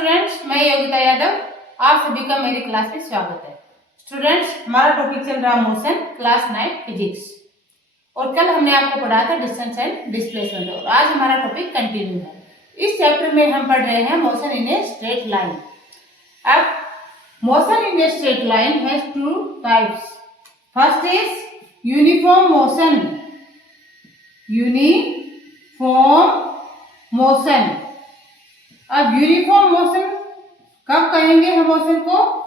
Students, मैं योगिता यादव, आप सभी का मेरी क्लास में स्वागत है। स्टूडेंट्स, हमारा टॉपिक चल रहा है मोशन, क्लास 9 फिजिक्स। और कल हमने आपको पढ़ा था डिस्टेंस एंड डिस्प्लेसमेंट और आज हमारा टॉपिक कंटिन्यू है। इस चैप्टर में हम पढ़ रहे हैं motion in a straight line. अब motion in a straight line has two types. First is uniform motion. Uniform motion. अब यूनिफॉर्म मोशन कब कहेंगे हम मोशन को?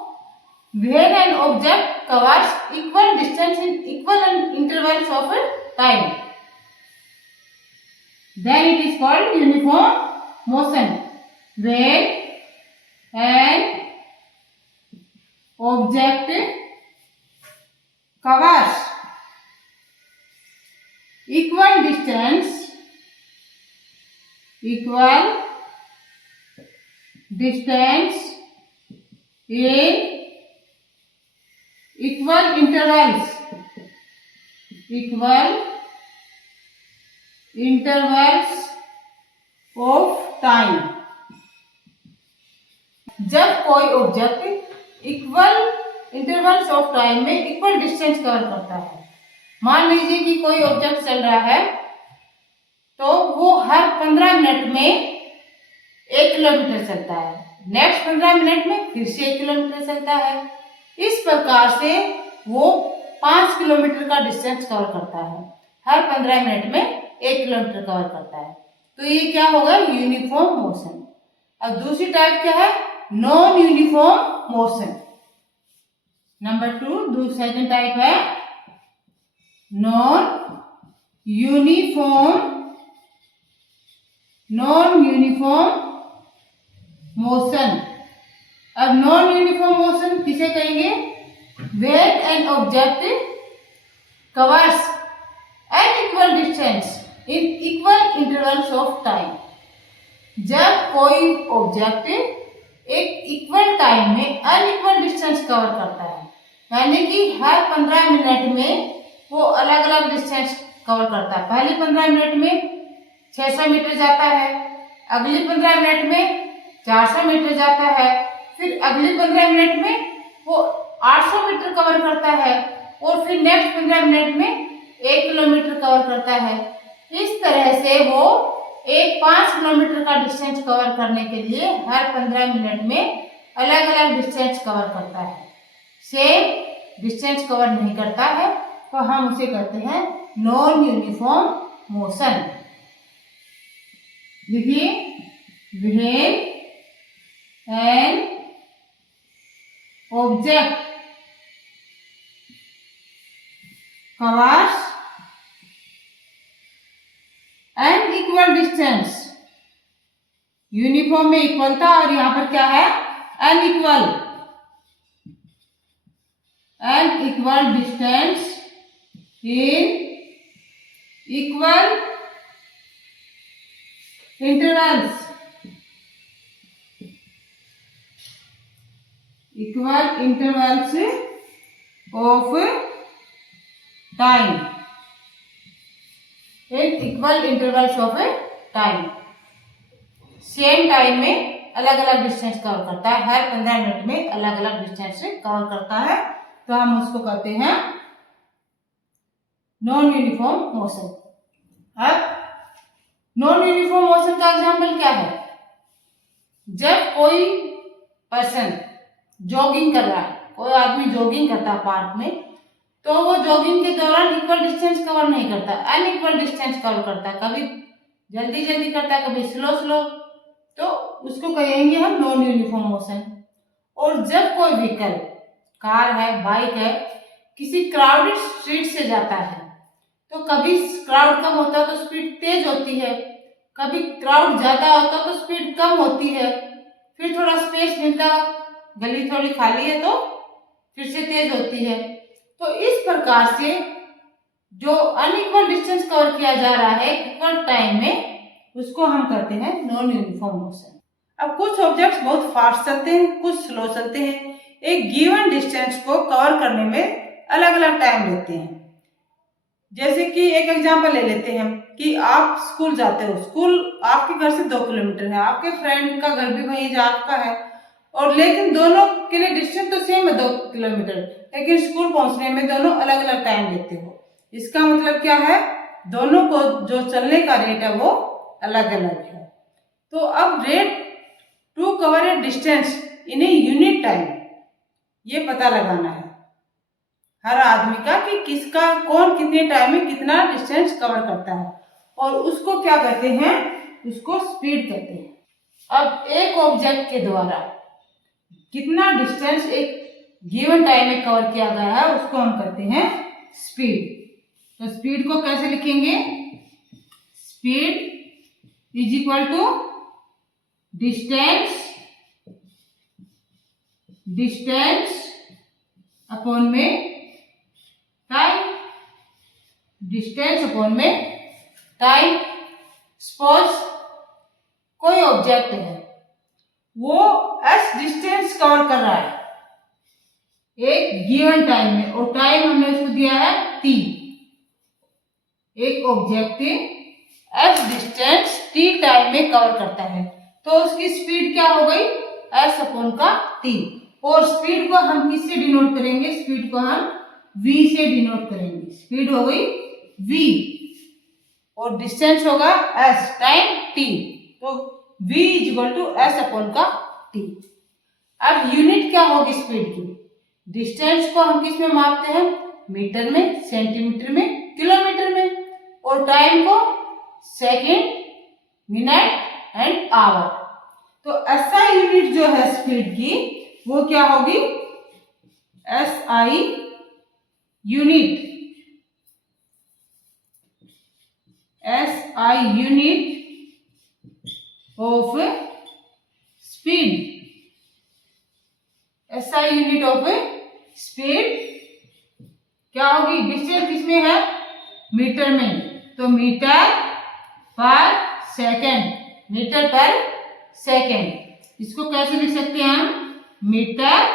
When an object covers equal distance in equal intervals of time, then it is called uniform motion. When an object covers equal distance in equal intervals of time। जब कोई object equal intervals of time में equal distance cover करता है। मान लीजिए कि कोई object चल रहा है तो वो हर 15 मिनट में 1 किलोमीटर चलता है, नेक्स्ट 15 मिनट में फिर से 1 किलोमीटर चलता है। इस प्रकार से वो 5 किलोमीटर का डिस्टेंस कवर करता है, हर 15 मिनट में 1 किलोमीटर कवर करता है। तो ये क्या होगा? Uniform motion. अब दूसरी टाइप क्या है? Non uniform motion. Number 2 second type है नॉन यूनिफॉर्म मोशन। अब नॉन यूनिफॉर्म मोशन किसे कहेंगे? When an object covers an equal distance in equal intervals of time. जब कोई ऑब्जेक्ट एक इक्वल टाइम में अनइक्वल डिस्टेंस कवर करता है, यानी कि हर 15 मिनट में वो अलग अलग डिस्टेंस कवर करता है। पहले 15 मिनट में 600 मीटर जाता है, अगली 15 मिनट में 400 मीटर जाता है, फिर अगली 15 मिनट में वो 800 मीटर कवर करता है और फिर नेक्स्ट 15 मिनट में 1 किलोमीटर कवर करता है। इस तरह से वो 5 किलोमीटर का डिस्टेंस कवर करने के लिए हर 15 मिनट में अलग अलग डिस्टेंस कवर करता है। सेम डिस्टेंस कवर नहीं करता है तो हम उसे कहते हैं नॉन यूनिफॉर्म मोशन। देखिए, when an object covers an equal distance, uniform में इक्वल था और यहां पर क्या है? Unequal distance in equal intervals of time. Equal intervals of time, same time में अलग अलग डिस्टेंस कवर करता है, हर 15 मिनट में अलग अलग डिस्टेंस कवर करता है, तो हम उसको कहते हैं नॉन यूनिफॉर्म मोशन। अब नॉन यूनिफॉर्म मोशन का एग्जाम्पल क्या है? जब कोई पर्सन जॉगिंग कर रहा है, कोई आदमी जॉगिंग करता है पार्क में, तो वो जॉगिंग के दौरान इक्वल डिस्टेंस कवर नहीं करता, अनइक्वल डिस्टेंस कवर करता है। कभी जल्दी जल्दी करता है, कभी स्लो स्लो, तो उसको कहेंगे हम नॉन यूनिफॉर्म मोशन। और जब कोई व्हीकल, कार है, बाइक है, किसी क्राउडेड स्ट्रीट से जाता है, तो कभी क्राउड कम होता है तो स्पीड तेज होती है, कभी क्राउड ज्यादा होता है तो स्पीड कम होती है, फिर थोड़ा स्पेस मिलता, गली थोड़ी खाली है तो फिर से तेज होती है। तो इस प्रकार से जो अनइक्वल डिस्टेंस कवर किया जा रहा है इक्वल टाइम में, उसको हम कहते हैं नॉन यूनिफॉर्म मोशन। अब कुछ ऑब्जेक्ट्स बहुत फास्ट चलते हैं, कुछ स्लो चलते हैं। एक गिवन डिस्टेंस को कवर करने में अलग अलग टाइम लेते हैं। जैसे कि एक एग्जांपल ले लेते हैं कि आप स्कूल जाते हो, स्कूल आपके घर से 2 किलोमीटर है, आपके फ्रेंड का घर भी वहीं जहाँ आपका है, और लेकिन दोनों के लिए डिस्टेंस तो सेम है 2 किलोमीटर, लेकिन स्कूल पहुंचने में दोनों अलग अलग टाइम लेते हो। इसका मतलब क्या है, दोनों को जो चलने का रेट है वो अलग अलग है। तो अब rate to cover a distance in a unit time, ये पता लगाना है हर आदमी का कि किसका कौन कितने टाइम में कितना डिस्टेंस कवर करता है, और उसको क्या कहते हैं, उसको स्पीड कहते हैं। अब एक ऑब्जेक्ट के द्वारा कितना डिस्टेंस एक गिवन टाइम में कवर किया गया है उसको हम कहते हैं स्पीड। तो स्पीड को कैसे लिखेंगे, speed is equal to distance upon में टाइम, डिस्टेंस अपॉन में टाइम। सपोज कोई ऑब्जेक्ट है, वो s डिस्टेंस कवर कर रहा है एक गिवन टाइम में, और टाइम हमने उसको दिया है t। एक object s distance t time में कवर करता है, तो उसकी स्पीड क्या हो गई, s अपॉन का t। और स्पीड को हम किससे डिनोट करेंगे, स्पीड को हम v से डिनोट करेंगे। स्पीड हो गई v और डिस्टेंस होगा s टाइम t, तो v is equal to s upon का t। अब यूनिट क्या होगी स्पीड की, डिस्टेंस को हम किस में मापते हैं, मीटर में, सेंटीमीटर में, किलोमीटर में, और टाइम को सेकेंड, मिनट एंड आवर। तो एसआई यूनिट जो है स्पीड की वो क्या होगी, SI unit, SI unit of speed, SI unit of speed क्या होगी, डिस्टेंस किसमें है, मीटर में, तो मीटर पर सेकेंड, मीटर पर सेकेंड। इसको कैसे लिख सकते हैं हम, मीटर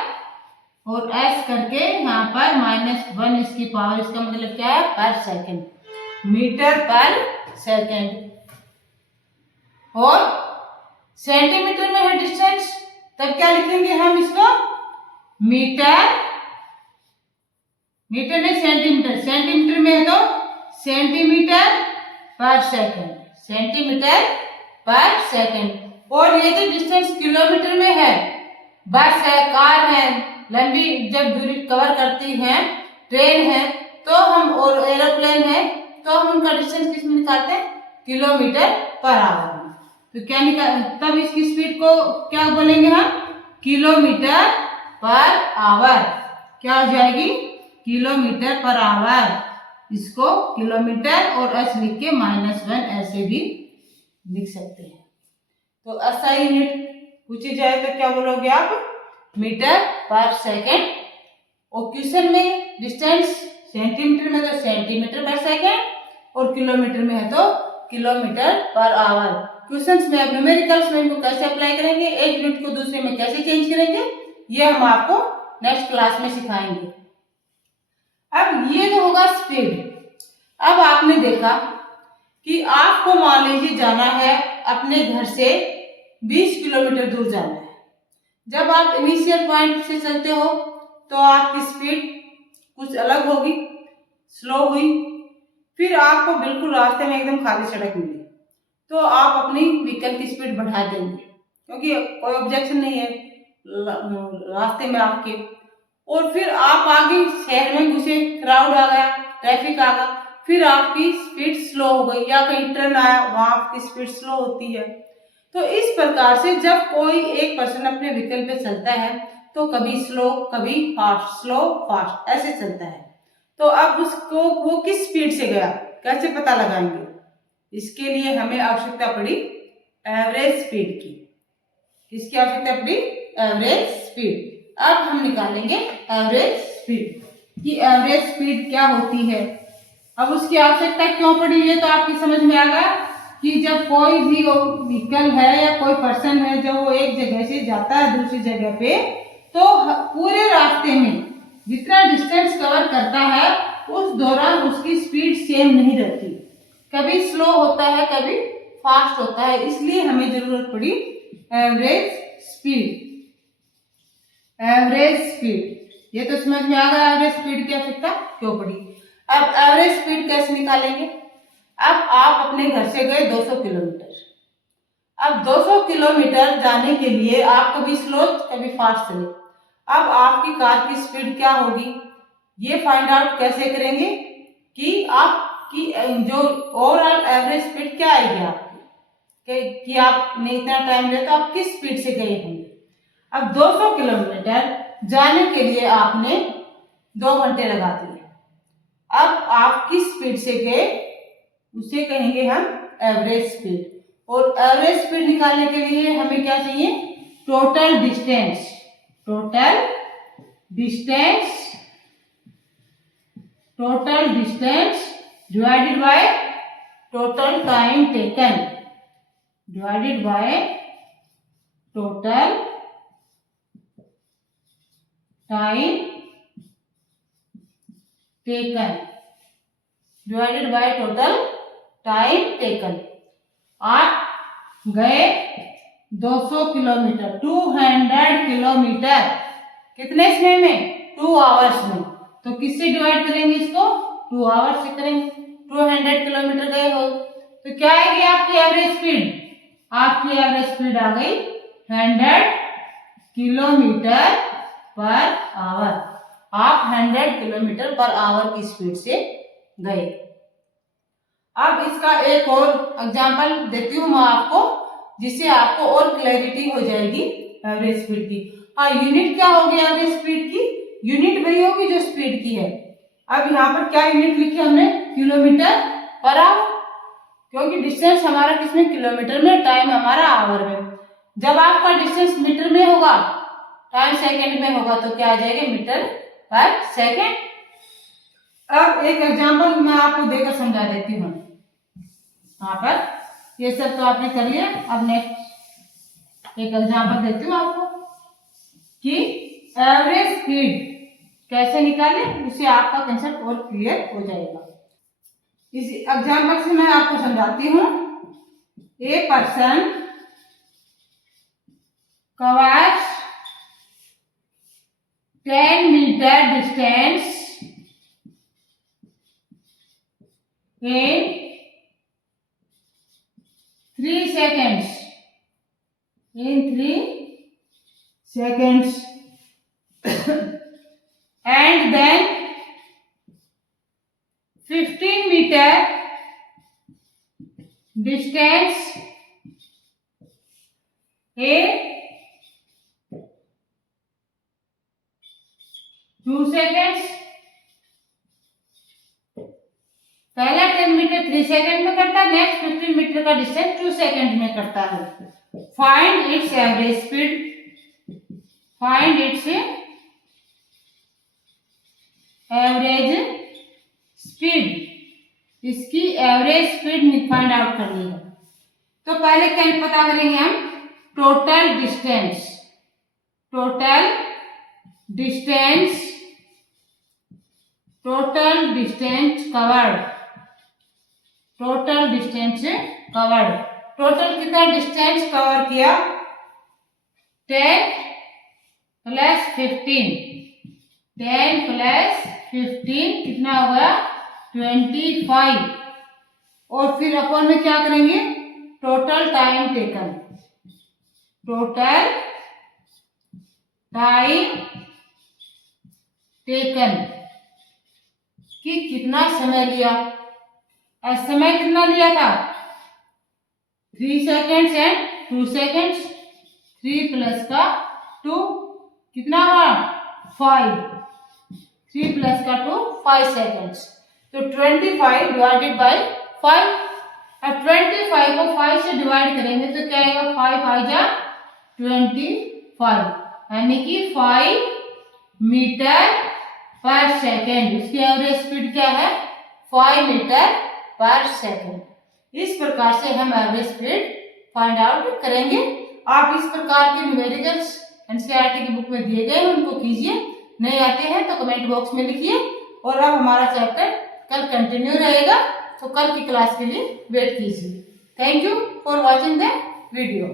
और s करके यहाँ पर -1 इसकी पावर, इसका मतलब क्या है, पर सेकेंड, मीटर पर सेकेंड। और सेंटीमीटर में है डिस्टेंस, तब क्या लिखेंगे हम इसको, मीटर, मीटर नहीं सेंटीमीटर, सेंटीमीटर में है तो सेंटीमीटर पर सेकेंड, सेंटीमीटर पर सेकेंड। और ये तो डिस्टेंस किलोमीटर में है, बस है, कार है, लंबी जब दूरी कवर करती हैं, ट्रेन है तो हम, और एरोप्लेन है तो हम उनका डिस्टेंस किस में निकालते हैं, किलोमीटर पर आवर में। तो क्या निकाल, तब इसकी स्पीड को क्या बोलेंगे हम, किलोमीटर पर आवर, क्या हो जाएगी, किलोमीटर पर आवर। इसको किलोमीटर और s लिख के -1 ऐसे भी लिख सकते हैं। तो एसआई यूनिट पूछी जाए तो क्या बोलोगे आप, मीटर पर सेकेंड, और क्वेश्चन में डिस्टेंस सेंटीमीटर में तो सेंटीमीटर पर सेकेंड, और किलोमीटर में है तो किलोमीटर पर आवर। क्वेश्चंस में अब न्यूमेरिकल्स में इनको कैसे अप्लाई करेंगे, एक यूनिट को दूसरे में कैसे चेंज करेंगे, ये हम आपको नेक्स्ट क्लास में सिखाएंगे। अब ये तो होगा स्पीड। अब आपने देखा कि आपको मान लीजिए जाना है अपने घर से 20 किलोमीटर दूर जाना है। जब आप इनिशियल पॉइंट से चलते हो तो आपकी स्पीड कुछ अलग होगी, स्लो हुई, फिर आपको बिल्कुल रास्ते में एकदम खाली सड़क मिली तो आप अपनी व्हीकल की स्पीड बढ़ा देंगे, क्योंकि कोई ऑब्जेक्शन नहीं है रास्ते में आपके। और फिर आप आगे शहर में घुसे, क्राउड आ गया, ट्रैफिक आ गया, फिर आपकी स्पीड स्लो हो गई, या कहीं ट्रेन आया वहां आपकी स्पीड स्लो होती है। तो इस प्रकार से जब कोई एक पर्सन अपने व्हीकल पे चलता है तो कभी स्लो कभी फास्ट, स्लो फास्ट ऐसे चलता है। तो अब उसको वो किस स्पीड से गया कैसे पता लगाएंगे, इसके लिए हमें आवश्यकता पड़ी एवरेज स्पीड की। किसकी आवश्यकता पड़ी, एवरेज स्पीड। अब हम निकालेंगे एवरेज स्पीड कि एवरेज स्पीड क्या होती है। अब उसकी आवश्यकता क्यों पड़ी ये तो आपकी समझ में आ गया कि जब कोई भी व्हीकल है या कोई पर्सन है जब वो एक जगह से जाता है दूसरी जगह पे, तो पूरे रास्ते में जितना डिस्टेंस कवर करता है उस दौरान उसकी स्पीड सेम नहीं रहती, कभी स्लो होता है कभी फास्ट होता है, इसलिए हमें जरूरत पड़ी एवरेज स्पीड। एवरेज स्पीड, ये तो समझ में आ गया एवरेज स्पीड की आवश्यकता क्यों पड़ी। अब एवरेज स्पीड कैसे निकालेंगे। अब आप अपने घर से गए 200 किलोमीटर, अब 200 किलोमीटर जाने के लिए आप कभी स्लो कभी फास्ट चले, अब आपकी कार की स्पीड क्या होगी, ये फाइंड आउट कैसे करेंगे कि आपकी जो ओवरऑल एवरेज स्पीड क्या आएगी आपकी, कि आपने इतना टाइम लिया तो आप किस स्पीड से गए होंगे। अब 200 किलोमीटर जाने के लिए आपने 2 घंटे लगा दिए, अब आप किस स्पीड से गए उसे कहेंगे हम एवरेज स्पीड। और एवरेज स्पीड निकालने के लिए हमें क्या चाहिए, total distance. Total distance, total distance divided by total time taken, divided by total time taken, divided by total time taken. आप गए 200 किलोमीटर, 200 किलोमीटर कितने समय में, 2 आवर्स में, तो किससे डिवाइड करेंगे इसको, 2 आवर्स से करेंगे। 200 किलोमीटर गए हो तो क्या आएगी आपकी एवरेज स्पीड, आपकी एवरेज स्पीड आ गई 100 किलोमीटर पर आवर। आप 100 किलोमीटर पर आवर की स्पीड से गए। अब इसका एक और एग्जांपल देती हूँ मैं आपको, जिससे आपको और क्लैरिटी हो जाएगी एवरेज स्पीड की। हाँ, यूनिट क्या होगी एवरेज स्पीड की, यूनिट वही होगी जो स्पीड की है। अब यहाँ पर क्या यूनिट लिखी हमने, किलोमीटर पर आवर, क्योंकि डिस्टेंस हमारा किसमें, किलोमीटर में, टाइम हमारा आवर में। जब आपका डिस्टेंस मीटर में होगा, टाइम सेकंड में होगा, तो क्या आ जाएगा, मीटर पर सेकंड। अब एक एग्जांपल मैं आपको देकर समझा देती हूँ। यहाँ पर ये सब तो आपने कर लिया, अब नेक्स्ट एक एग्जांपल देती हूँ आपको कि एवरेज स्पीड कैसे निकाले, उससे आपका कंसेप्ट और क्लियर हो जाएगा। इस एग्जांपल से मैं आपको समझाती हूँ। A person covers 10 metre distance in 3 seconds, in 3 seconds and then 15 meter distance in 2 seconds। पहला 10 मीटर 3 सेकंड में करता है, नेक्स्ट 15 मीटर का डिस्टेंस 2 सेकंड में करता है। Find its average speed, find its average speed, इसकी एवरेज स्पीड फाइंड आउट करनी है। तो पहले क्या पता करेंगे हम, total distance, total distance, total distance covered, total distance covered, total कितना डिस्टेंस कवर किया, 10 प्लस 15, 10 प्लस 15 कितना होगा, 25। और फिर अपन में क्या करेंगे, total time taken, total time taken कि कितना समय लिया। समय कितना लिया था, 3 सेकेंड्स एंड 2 सेकेंड्स, 3 प्लस का 2 कितना हुआ, 5, 3 प्लस का 2 5 सेकेंड्स, तो 25 डिवाइडेड बाय 5। अब 25 को 5 से डिवाइड करेंगे तो क्या आएगा, 5 5 जा 25, यानी कि 5 मीटर पर सेकेंड। इसकी एवरेज स्पीड क्या है, 5 मीटर पर सेकेंड। इस प्रकार से हम एवरेज स्पीड फाइंड आउट करेंगे। आप इस प्रकार के न्यूमेरिकल्स एनसीईआरटी की बुक में दिए गए हैं, उनको कीजिए। नहीं आते हैं तो कमेंट बॉक्स में लिखिए और अब हमारा चैप्टर कल कंटिन्यू रहेगा, तो कल की क्लास के लिए वेट कीजिए। Thank you for watching the video.